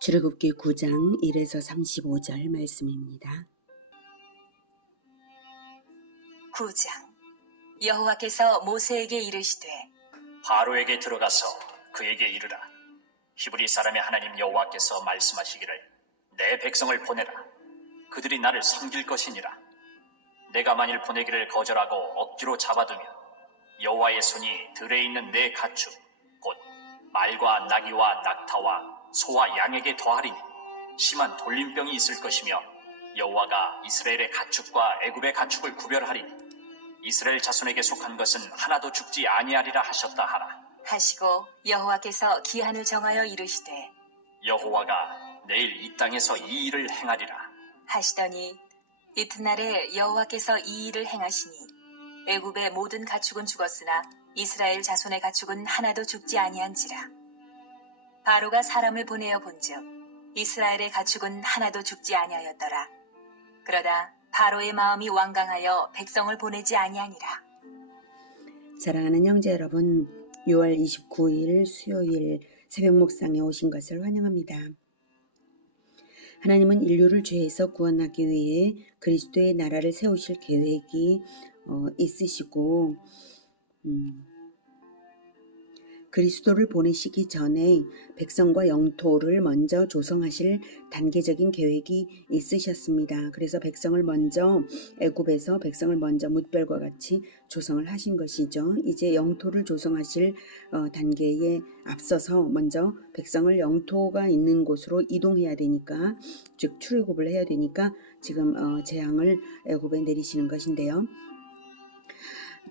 출애굽기 9장 1에서 35절 말씀입니다. 9장 여호와께서 모세에게 이르시되 바로에게 들어가서 그에게 이르라. 히브리 사람의 하나님 여호와께서 말씀하시기를 내 백성을 보내라. 그들이 나를 섬길 것이니라. 내가 만일 보내기를 거절하고 억지로 잡아두면 여호와의 손이 들에 있는 내 가축 곧 말과 나귀와 낙타와 소와 양에게 더하리니 심한 돌림병이 있을 것이며 여호와가 이스라엘의 가축과 애굽의 가축을 구별하리니 이스라엘 자손에게 속한 것은 하나도 죽지 아니하리라 하셨다 하라. 하시고 여호와께서 기한을 정하여 이르시되 여호와가 내일 이 땅에서 이 일을 행하리라 하시더니 이튿날에 여호와께서 이 일을 행하시니 애굽의 모든 가축은 죽었으나 이스라엘 자손의 가축은 하나도 죽지 아니한지라. 바로가 사람을 보내어 본즉 이스라엘의 가축은 하나도 죽지 아니하였더라. 그러다 바로의 마음이 완강하여 백성을 보내지 아니하니라. 사랑하는 형제 여러분, 6월 29일 수요일 새벽 묵상에 오신 것을 환영합니다. 하나님은 인류를 죄에서 구원하기 위해 그리스도의 나라를 세우실 계획이 있으시고 그리스도를 보내시기 전에 백성과 영토를 먼저 조성하실 단계적인 계획이 있으셨습니다. 그래서 백성을 먼저 애굽에서 백성을 먼저 뭇별과 같이 조성을 하신 것이죠. 이제 영토를 조성하실 단계에 앞서서 먼저 백성을 영토가 있는 곳으로 이동해야 되니까, 즉 출애굽을 해야 되니까 지금 재앙을 애굽에 내리시는 것인데요.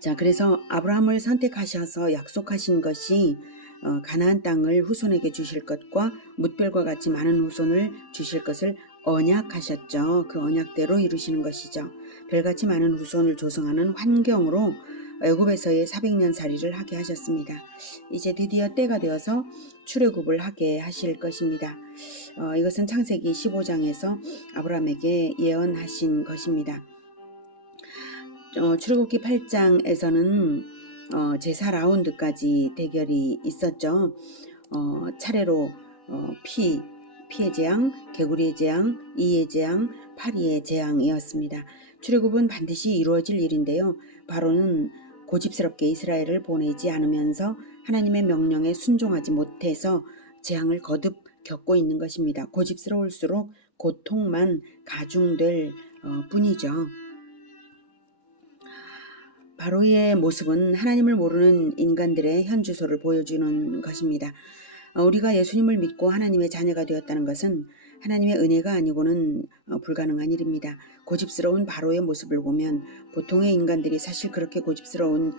자, 그래서 아브라함을 선택하셔서 약속하신 것이 가나안 땅을 후손에게 주실 것과 뭇별과 같이 많은 후손을 주실 것을 언약하셨죠. 그 언약대로 이루시는 것이죠. 별같이 많은 후손을 조성하는 환경으로 애굽에서의 400년 살이를 하게 하셨습니다. 이제 드디어 때가 되어서 출애굽을 하게 하실 것입니다. 이것은 창세기 15장에서 아브라함에게 예언하신 것입니다. 출애굽기 8장에서는 제4라운드까지 대결이 있었죠. 차례로 피의 재앙, 개구리의 재앙, 이의 재앙, 파리의 재앙이었습니다. 출애굽은 반드시 이루어질 일인데요. 바로는 고집스럽게 이스라엘을 보내지 않으면서 하나님의 명령에 순종하지 못해서 재앙을 거듭 겪고 있는 것입니다. 고집스러울수록 고통만 가중될 뿐이죠. 바로의 모습은 하나님을 모르는 인간들의 현주소를 보여주는 것입니다. 우리가 예수님을 믿고 하나님의 자녀가 되었다는 것은 하나님의 은혜가 아니고는 불가능한 일입니다. 고집스러운 바로의 모습을 보면 보통의 인간들이 사실 그렇게 고집스러운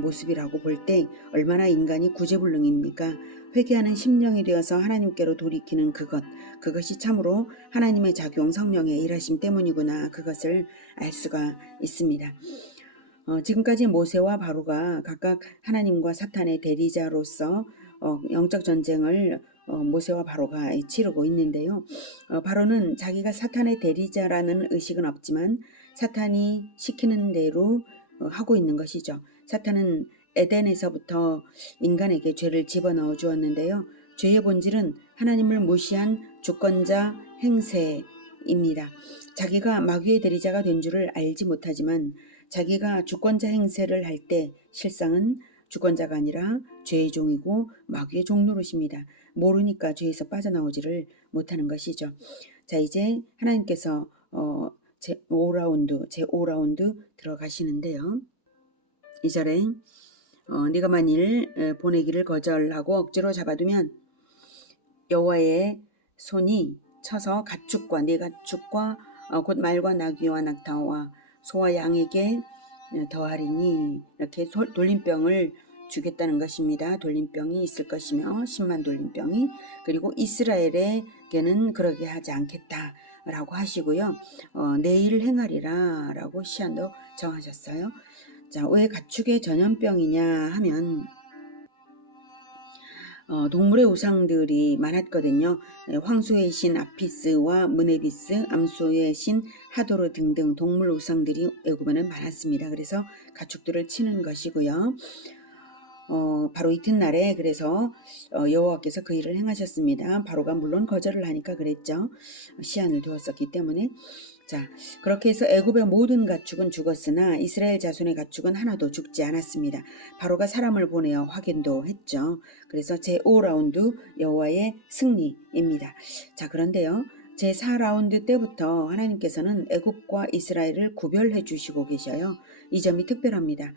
모습이라고 볼 때 얼마나 인간이 구제불능입니까? 회개하는 심령이 되어서 하나님께로 돌이키는 그것이 참으로 하나님의 작용, 성령의 일하심 때문이구나, 그것을 알 수가 있습니다. 지금까지 모세와 바로가 각각 하나님과 사탄의 대리자로서 영적 전쟁을 모세와 바로가 치르고 있는데요. 바로는 자기가 사탄의 대리자라는 의식은 없지만 사탄이 시키는 대로 하고 있는 것이죠. 사탄은 에덴에서부터 인간에게 죄를 집어넣어 주었는데요. 죄의 본질은 하나님을 무시한 주권자 행세입니다. 자기가 마귀의 대리자가 된 줄을 알지 못하지만 자기가 주권자 행세를 할 때 실상은 주권자가 아니라 죄의 종이고 마귀의 종노릇입니다. 모르니까 죄에서 빠져나오지를 못하는 것이죠. 자, 이제 하나님께서 제5라운드 들어가시는데요. 2절에 네가 만일 보내기를 거절하고 억지로 잡아두면 여호와의 손이 쳐서 가축과 네 가축과 곧 말과 나귀와 낙타와 소와 양에게 더하리니, 이렇게 돌림병을 주겠다는 것입니다. 돌림병이 있을 것이며 10만 돌림병이, 그리고 이스라엘에게는 그러게 하지 않겠다라고 하시고요. 내일 행하리라 라고 시한도 정하셨어요. 자, 왜 가축의 전염병이냐 하면 동물의 우상들이 많았거든요. 황소의 신 아피스와 무네비스, 암소의 신 하도르 등등 동물 우상들이 애굽에는 많았습니다. 그래서 가축들을 치는 것이고요. 바로 이튿날에 그래서 여호와께서 그 일을 행하셨습니다. 바로가 물론 거절을 하니까 그랬죠. 시한을 두었었기 때문에. 자, 그렇게 해서 애굽의 모든 가축은 죽었으나 이스라엘 자손의 가축은 하나도 죽지 않았습니다. 바로가 사람을 보내어 확인도 했죠. 그래서 제5라운드 여호와의 승리입니다. 자, 그런데요. 제4라운드 때부터 하나님께서는 애굽과 이스라엘을 구별해 주시고 계셔요. 이 점이 특별합니다.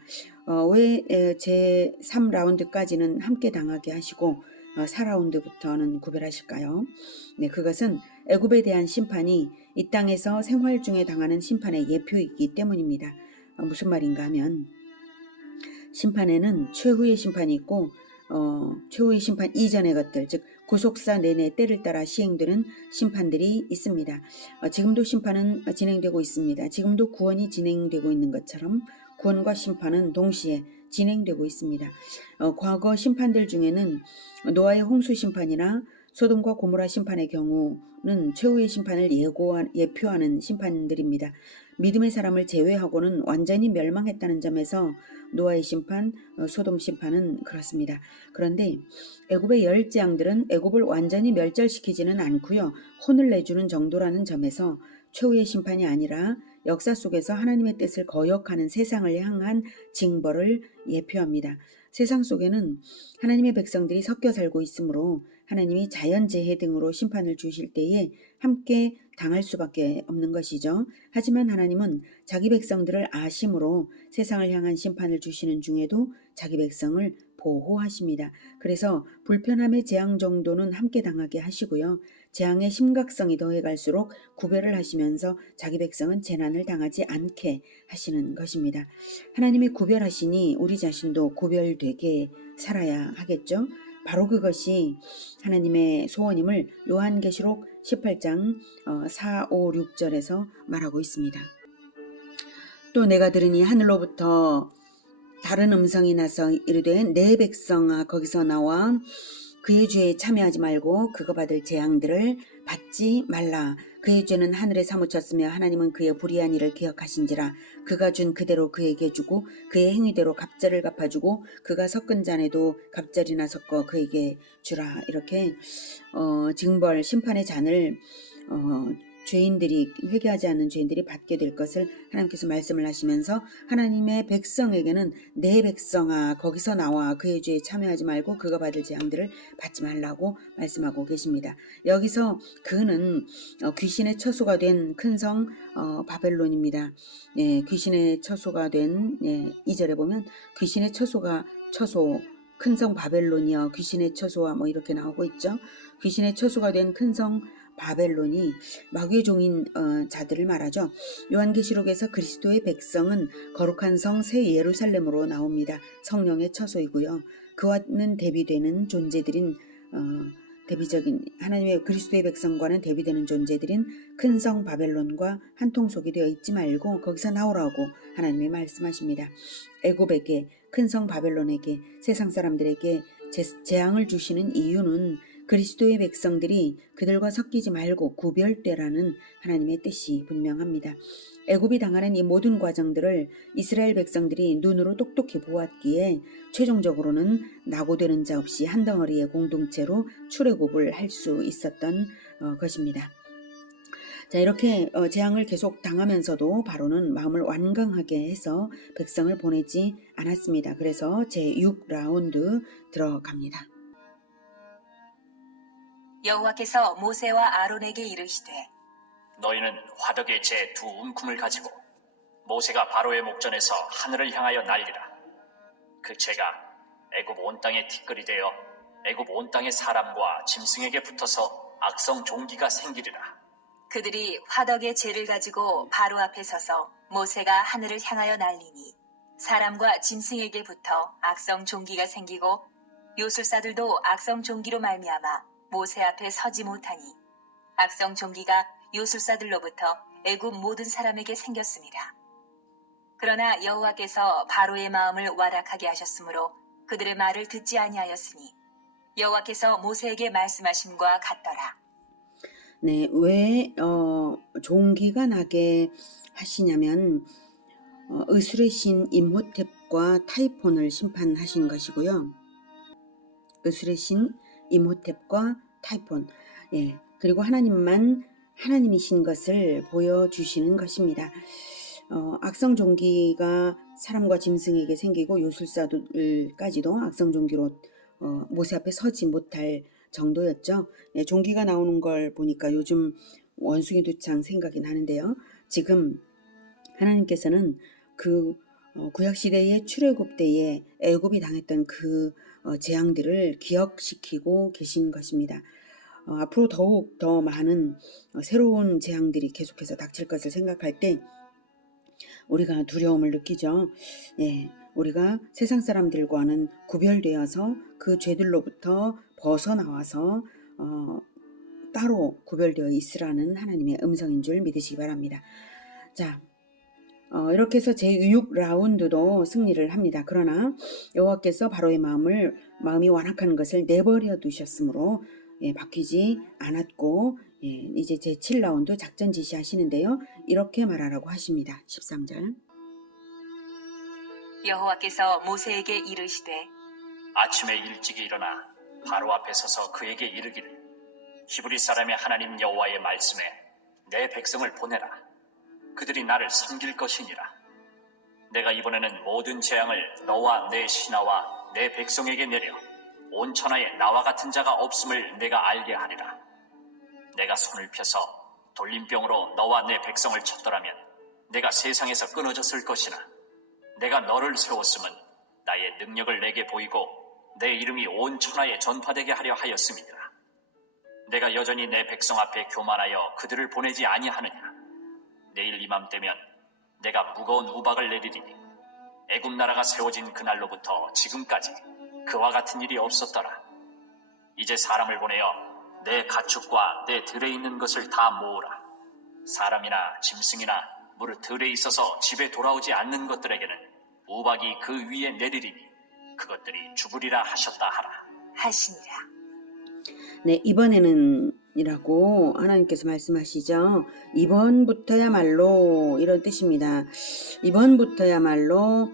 왜 제3라운드까지는 함께 당하게 하시고 4라운드부터는 구별하실까요? 네, 그것은 애굽에 대한 심판이 이 땅에서 생활 중에 당하는 심판의 예표이기 때문입니다. 무슨 말인가 하면 심판에는 최후의 심판이 있고 최후의 심판 이전의 것들, 즉 구속사 내내 때를 따라 시행되는 심판들이 있습니다. 지금도 심판은 진행되고 있습니다. 지금도 구원이 진행되고 있는 것처럼 구원과 심판은 동시에 진행되고 있습니다. 과거 심판들 중에는 노아의 홍수 심판이나 소돔과 고모라 심판의 경우는 최후의 심판을 예표하는 심판들입니다. 믿음의 사람을 제외하고는 완전히 멸망했다는 점에서 노아의 심판, 소돔 심판은 그렇습니다. 그런데 애굽의 열 재앙들은 애굽을 완전히 멸절시키지는 않고요. 혼을 내주는 정도라는 점에서 최후의 심판이 아니라 역사 속에서 하나님의 뜻을 거역하는 세상을 향한 징벌을 예표합니다. 세상 속에는 하나님의 백성들이 섞여 살고 있으므로 하나님이 자연재해 등으로 심판을 주실 때에 함께 당할 수밖에 없는 것이죠. 하지만 하나님은 자기 백성들을 아심으로 세상을 향한 심판을 주시는 중에도 자기 백성을 보호하십니다. 그래서 불편함의 재앙 정도는 함께 당하게 하시고요. 재앙의 심각성이 더해갈수록 구별을 하시면서 자기 백성은 재난을 당하지 않게 하시는 것입니다. 하나님이 구별하시니 우리 자신도 구별되게 살아야 하겠죠. 바로 그것이 하나님의 소원임을 요한계시록 18장 4, 5, 6절에서 말하고 있습니다. 또 내가 들으니 하늘로부터 다른 음성이 나서 이르되 내 백성아 거기서 나와 그의 죄에 참여하지 말고 그거 받을 재앙들을 받지 말라. 그의 죄는 하늘에 사무쳤으며 하나님은 그의 불의한 일을 기억하신지라. 그가 준 그대로 그에게 주고 그의 행위대로 갑절을 갚아주고 그가 섞은 잔에도 갑절이나 섞어 그에게 주라. 이렇게 징벌 심판의 잔을 죄인들이 회개하지 않는 죄인들이 받게 될 것을 하나님께서 말씀을 하시면서 하나님의 백성에게는 내 백성아 거기서 나와 그의 죄에 참여하지 말고 그가 받을 재앙들을 받지 말라고 말씀하고 계십니다. 여기서 그는 귀신의 처소가 된 큰 성 바벨론입니다. 예, 귀신의 처소가 된 2절에 보면 귀신의 처소 큰 성 바벨론이여 귀신의 처소와 뭐 이렇게 나오고 있죠. 귀신의 처소가 된 큰 성 바벨론이 마귀의 종인 자들을 말하죠. 요한계시록에서 그리스도의 백성은 거룩한 성 새 예루살렘으로 나옵니다. 성령의 처소이고요. 그와는 대비되는 존재들인 대비적인 하나님의 그리스도의 백성과는 대비되는 존재들인 큰 성 바벨론과 한통속이 되어 있지 말고 거기서 나오라고 하나님이 말씀하십니다. 애굽에게 큰 성 바벨론에게 세상 사람들에게 재앙을 주시는 이유는 그리스도의 백성들이 그들과 섞이지 말고 구별되라는 하나님의 뜻이 분명합니다. 애굽이 당하는 이 모든 과정들을 이스라엘 백성들이 눈으로 똑똑히 보았기에 최종적으로는 낙오되는 자 없이 한 덩어리의 공동체로 출애굽을 할 수 있었던 것입니다. 자, 이렇게 재앙을 계속 당하면서도 바로는 마음을 완강하게 해서 백성을 보내지 않았습니다. 그래서 제6라운드 들어갑니다. 여호와께서 모세와 아론에게 이르시되 너희는 화덕의 제 두 움큼을 가지고 모세가 바로의 목전에서 하늘을 향하여 날리라. 그 재가 애굽 온 땅에 티끌이 되어 애굽 온 땅의 사람과 짐승에게 붙어서 악성 종기가 생기리라. 그들이 화덕의 재를 가지고 바로 앞에 서서 모세가 하늘을 향하여 날리니 사람과 짐승에게 붙어 악성 종기가 생기고 요술사들도 악성 종기로 말미암아 모세 앞에 서지 못하니 악성 종기가 요술사들로부터 애굽 모든 사람에게 생겼습니다. 그러나 여호와께서 바로의 마음을 완악하게 하셨으므로 그들의 말을 듣지 아니하였으니 여호와께서 모세에게 말씀하심과 같더라. 네, 왜 종기가 나게 하시냐면 의술의 신 임호텝 가축과 타이폰을 심판하신 것이고요. 으술의 신 임호텝과 타이폰, 그리고 하나님만 하나님이신 것을 보여주시는 것입니다. 악성 종기가 사람과 짐승에게 생기고 요술사들까지도 악성 종기로 모세 앞에 서지 못할 정도였죠. 종기가 나오는 걸 보니까 요즘 원숭이 두창 생각이 나는데요. 지금 하나님께서는 그 구약시대의 출애굽 때에 애굽이 당했던 그 재앙들을 기억시키고 계신 것입니다. 앞으로 더욱 더 많은 새로운 재앙들이 계속해서 닥칠 것을 생각할 때 우리가 두려움을 느끼죠. 우리가 세상 사람들과는 구별되어서 그 죄들로부터 벗어나와서 따로 구별되어 있으라는 하나님의 음성인 줄 믿으시기 바랍니다. 자, 이렇게 해서 제6라운드도 승리를 합니다. 그러나 여호와께서 바로의 마음이 완악한 것을 내버려 두셨으므로 바뀌지 않았고, 이제 제7라운드 작전 지시하시는데요. 이렇게 말하라고 하십니다. 13절. 여호와께서 모세에게 이르시되 아침에 일찍이 일어나 바로 앞에 서서 그에게 이르기를 히브리 사람의 하나님 여호와의 말씀에 내 백성을 보내라. 그들이 나를 섬길 것이니라. 내가 이번에는 모든 재앙을 너와 내 신하와 내 백성에게 내려 온 천하에 나와 같은 자가 없음을 내가 알게 하리라. 내가 손을 펴서 돌림병으로 너와 내 백성을 쳤더라면 내가 세상에서 끊어졌을 것이나 내가 너를 세웠음은 나의 능력을 내게 보이고 내 이름이 온 천하에 전파되게 하려 하였음이니라. 내가 여전히 내 백성 앞에 교만하여 그들을 보내지 아니하느냐. 내일 이맘때면 내가 무거운 우박을 내리리니 애굽 나라가 세워진 그날로부터 지금까지 그와 같은 일이 없었더라. 이제 사람을 보내어 내 가축과 내 들에 있는 것을 다 모으라. 사람이나 짐승이나 무릇 들에 있어서 집에 돌아오지 않는 것들에게는 우박이 그 위에 내리리니 그것들이 죽으리라 하셨다 하라. 하시니라. 이번에는 이라고 하나님께서 말씀하시죠. 이번부터야말로 이런 뜻입니다. 이번부터야말로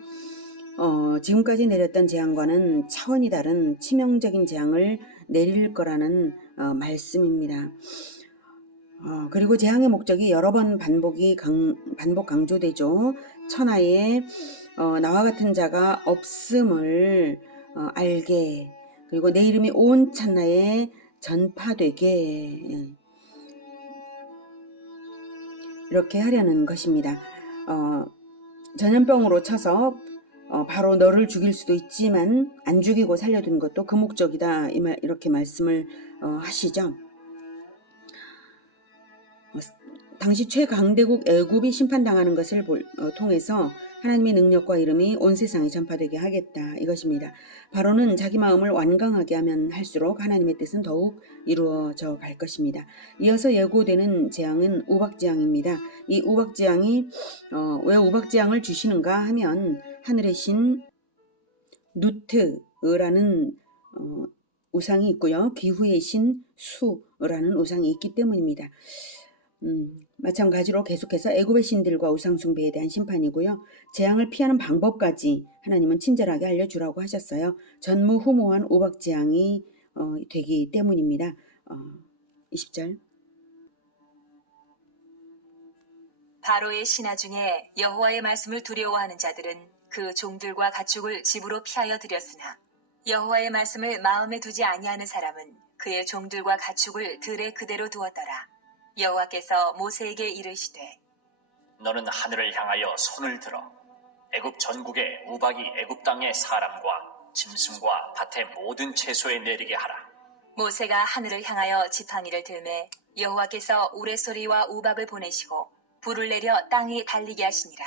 지금까지 내렸던 재앙과는 차원이 다른 치명적인 재앙을 내릴 거라는 말씀입니다. 그리고 재앙의 목적이 여러 번 반복 강조되죠. 천하에 나와 같은 자가 없음을 알게, 그리고 내 이름이 온 천하에 전파되게, 이렇게 하려는 것입니다. 전염병으로 쳐서 바로 너를 죽일 수도 있지만 안 죽이고 살려둔 것도 그 목적이다, 이렇게 말씀을 하시죠. 당시 최강대국 애굽이 심판당하는 것을 통해서 하나님의 능력과 이름이 온 세상에 전파되게 하겠다, 이것입니다. 바로는 자기 마음을 완강하게 하면 할수록 하나님의 뜻은 더욱 이루어져 갈 것입니다. 이어서 예고되는 재앙은 우박재앙입니다. 이 우박재앙이 왜 우박재앙을 주시는가 하면 하늘의 신 누트라는 우상이 있고요. 기후의 신 수라는 우상이 있기 때문입니다. 마찬가지로 계속해서 애굽의 신들과 우상 숭배에 대한 심판이고요. 재앙을 피하는 방법까지 하나님은 친절하게 알려주라고 하셨어요. 전무후무한 우박재앙이 되기 때문입니다. 20절. 바로의 신하 중에 여호와의 말씀을 두려워하는 자들은 그 종들과 가축을 집으로 피하여 들였으나 여호와의 말씀을 마음에 두지 아니하는 사람은 그의 종들과 가축을 들에 그대로 두었더라. 여호와께서 모세에게 이르시되 너는 하늘을 향하여 손을 들어 애굽 전국에 우박이 애굽 땅의 사람과 짐승과 밭의 모든 채소에 내리게 하라. 모세가 하늘을 향하여 지팡이를 들매 여호와께서 우레소리와 우박을 보내시고 불을 내려 땅이 달리게 하시니라.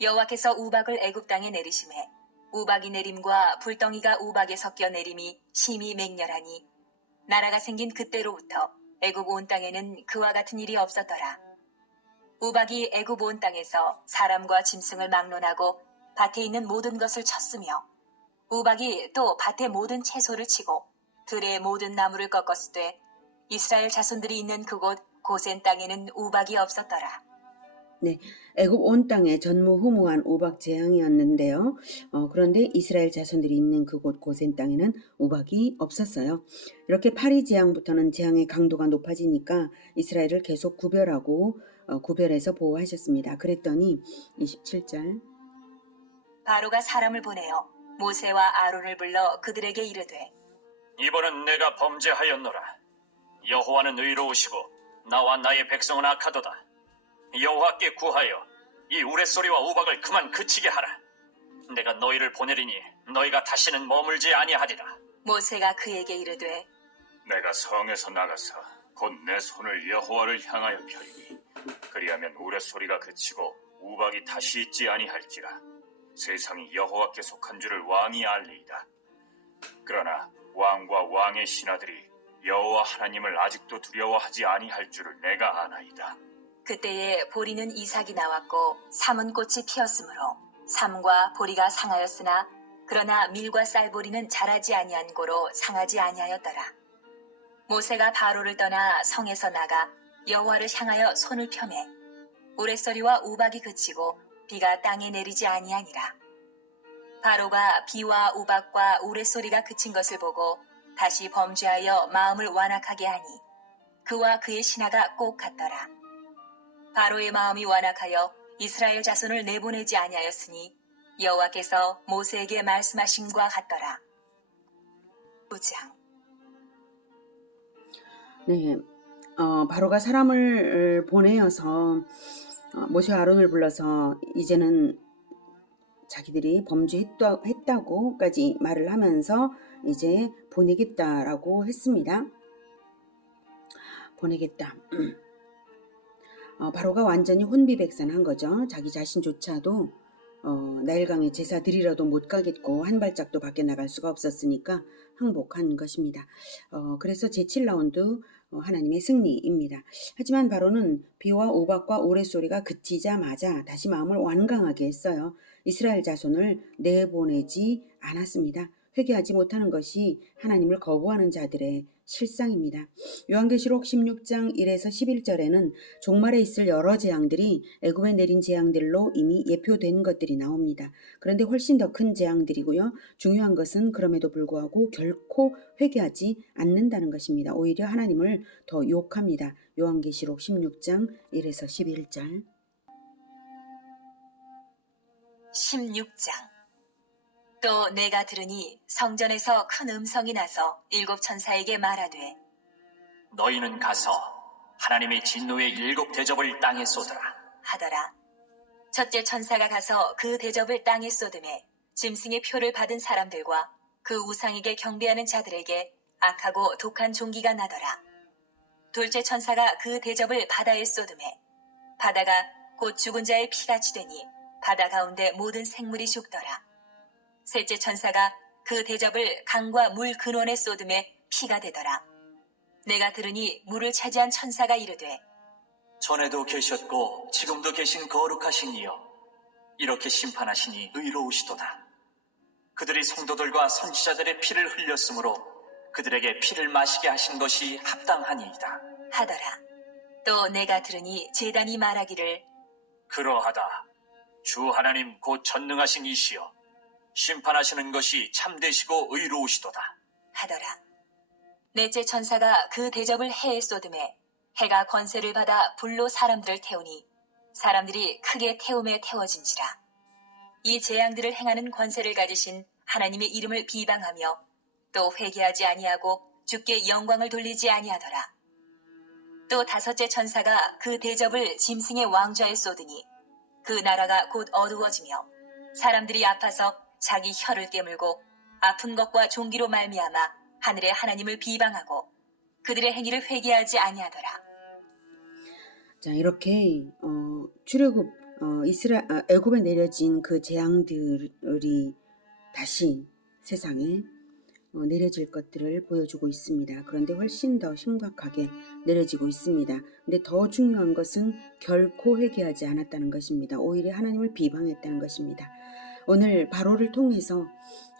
여호와께서 우박을 애굽 땅에 내리심에 우박이 내림과 불덩이가 우박에 섞여 내림이 심히 맹렬하니 나라가 생긴 그때로부터 애굽 온 땅에는 그와 같은 일이 없었더라. 우박이 애굽 온 땅에서 사람과 짐승을 막론하고 밭에 있는 모든 것을 쳤으며 우박이 또 밭의 모든 채소를 치고 들의 모든 나무를 꺾었으되 이스라엘 자손들이 있는 그곳 고센 땅에는 우박이 없었더라. 네, 애굽 온 땅에 전무후무한 우박 재앙이었는데요. 그런데 이스라엘 자손들이 있는 그곳 고센 땅에는 우박이 없었어요. 이렇게 파리 재앙부터는 재앙의 강도가 높아지니까 이스라엘을 계속 구별해서 보호하셨습니다. 그랬더니 27절. 바로가 사람을 보내어 모세와 아론을 불러 그들에게 이르되 이번은 내가 범죄하였노라. 여호와는 의로우시고 나와 나의 백성은 악하도다. 여호와께 구하여 이 우레소리와 우박을 그만 그치게 하라. 내가 너희를 보내리니 너희가 다시는 머물지 아니하리라. 모세가 그에게 이르되 내가 성에서 나가서 곧 내 손을 여호와를 향하여 펴리니 그리하면 우레소리가 그치고 우박이 다시 있지 아니할지라. 세상이 여호와께 속한 줄을 왕이 알리이다. 그러나 왕과 왕의 신하들이 여호와 하나님을 아직도 두려워하지 아니할 줄을 내가 아나이다. 그때에 보리는 이삭이 나왔고 삼은 꽃이 피었으므로 삼과 보리가 상하였으나 그러나 밀과 쌀보리는 자라지 아니한 고로 상하지 아니하였더라. 모세가 바로를 떠나 성에서 나가 여호와를 향하여 손을 펴매 우레소리와 우박이 그치고 비가 땅에 내리지 아니하니라. 바로가 비와 우박과 우레소리가 그친 것을 보고 다시 범죄하여 마음을 완악하게 하니 그와 그의 신하가 꼭 같더라. 바로의 마음이 완악하여 이스라엘 자손을 내보내지 아니하였으니 여호와께서 모세에게 말씀하심과 같더라. 9장. 네, 바로가 사람을 보내어서 모세와 아론을 불러서 이제는 자기들이 범죄했다고까지 말을 하면서 이제 보내겠다라고 했습니다. 보내겠다. 바로가 완전히 혼비백산한 거죠. 자기 자신조차도 나일강에 제사 드리러도 못 가겠고 한 발짝도 밖에 나갈 수가 없었으니까 항복한 것입니다. 그래서 제7라운드 하나님의 승리입니다. 하지만 바로는 비와 우박과 우레소리가 그치자마자 다시 마음을 완강하게 했어요. 이스라엘 자손을 내보내지 않았습니다. 회개하지 못하는 것이 하나님을 거부하는 자들의 실상입니다. 요한계시록 16장 1에서 11절에는 종말에 있을 여러 재앙들이 애굽에 내린 재앙들로 이미 예표된 것들이 나옵니다. 그런데 훨씬 더 큰 재앙들이고요. 중요한 것은 그럼에도 불구하고 결코 회개하지 않는다는 것입니다. 오히려 하나님을 더 욕합니다. 요한계시록 16장 1에서 11절. 16장. 또 내가 들으니 성전에서 큰 음성이 나서 7 천사에게 말하되 너희는 가서 하나님의 진노의 7 대접을 땅에 쏟으라. 하더라. 첫째 천사가 가서 그 대접을 땅에 쏟음에 짐승의 표를 받은 사람들과 그 우상에게 경배하는 자들에게 악하고 독한 종기가 나더라. 둘째 천사가 그 대접을 바다에 쏟음에 바다가 곧 죽은 자의 피같이 되니 바다 가운데 모든 생물이 죽더라. 셋째 천사가 그 대접을 강과 물 근원에 쏟음에 피가 되더라. 내가 들으니 물을 차지한 천사가 이르되 전에도 계셨고 지금도 계신 거룩하신 이여, 이렇게 심판하시니 의로우시도다. 그들이 성도들과 선지자들의 피를 흘렸으므로 그들에게 피를 마시게 하신 것이 합당하니이다. 하더라. 또 내가 들으니 제단이 말하기를 그러하다. 주 하나님 곧 전능하신 이시여, 심판하시는 것이 참되시고 의로우시도다. 하더라. 넷째 천사가 그 대접을 해에 쏟음에 해가 권세를 받아 불로 사람들을 태우니 사람들이 크게 태움에 태워진지라. 이 재앙들을 행하는 권세를 가지신 하나님의 이름을 비방하며 또 회개하지 아니하고 주께 영광을 돌리지 아니하더라. 또 다섯째 천사가 그 대접을 짐승의 왕좌에 쏟으니 그 나라가 곧 어두워지며 사람들이 아파서 자기 혀를 깨물고 아픈 것과 종기로 말미암아 하늘의 하나님을 비방하고 그들의 행위를 회개하지 아니하더라. 자, 이렇게 출애굽 애굽에 내려진 그 재앙들이 다시 세상에 내려질 것들을 보여주고 있습니다. 그런데 훨씬 더 심각하게 내려지고 있습니다. 근데 더 중요한 것은 결코 회개하지 않았다는 것입니다. 오히려 하나님을 비방했다는 것입니다. 오늘 바로를 통해서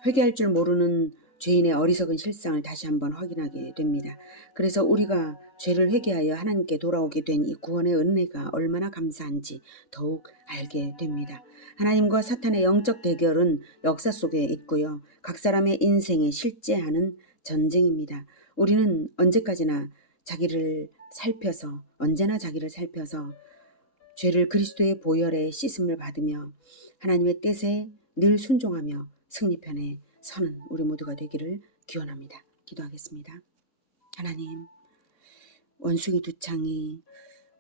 회개할 줄 모르는 죄인의 어리석은 실상을 다시 한번 확인하게 됩니다. 그래서 우리가 죄를 회개하여 하나님께 돌아오게 된 이 구원의 은혜가 얼마나 감사한지 더욱 알게 됩니다. 하나님과 사탄의 영적 대결은 역사 속에 있고요. 각 사람의 인생에 실제하는 전쟁입니다. 우리는 언제나 자기를 살펴서 죄를 그리스도의 보혈에 씻음을 받으며 하나님의 뜻에 늘 순종하며 승리편에 서는 우리 모두가 되기를 기원합니다. 기도하겠습니다. 하나님, 원숭이 두 창이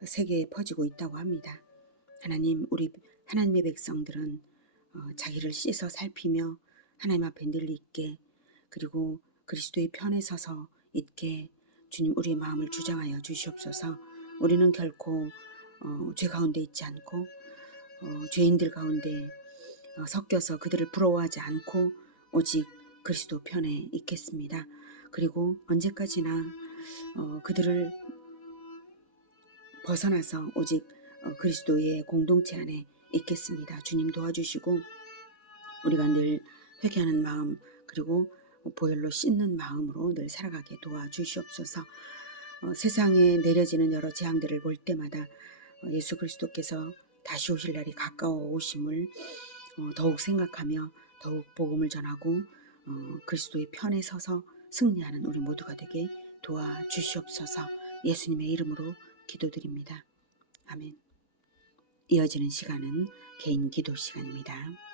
세계에 퍼지고 있다고 합니다. 하나님, 우리 하나님의 백성들은 자기를 씻어 살피며 하나님 앞에 늘 있게, 그리고 그리스도의 편에 서서 있게 주님 우리의 마음을 주장하여 주시옵소서. 우리는 결코 죄 가운데 있지 않고 죄인들 가운데 섞여서 그들을 부러워하지 않고 오직 그리스도 편에 있겠습니다. 그리고 언제까지나 그들을 벗어나서 오직 그리스도의 공동체 안에 있겠습니다. 주님 도와주시고 우리가 늘 회개하는 마음, 그리고 보혈로 씻는 마음으로 늘 살아가게 도와주시옵소서. 세상에 내려지는 여러 재앙들을 볼 때마다 예수 그리스도께서 다시 오실 날이 가까워 오심을 더욱 생각하며 더욱 복음을 전하고 그리스도의 편에 서서 승리하는 우리 모두가 되게 도와주시옵소서. 예수님의 이름으로 기도드립니다. 아멘. 이어지는 시간은 개인 기도 시간입니다.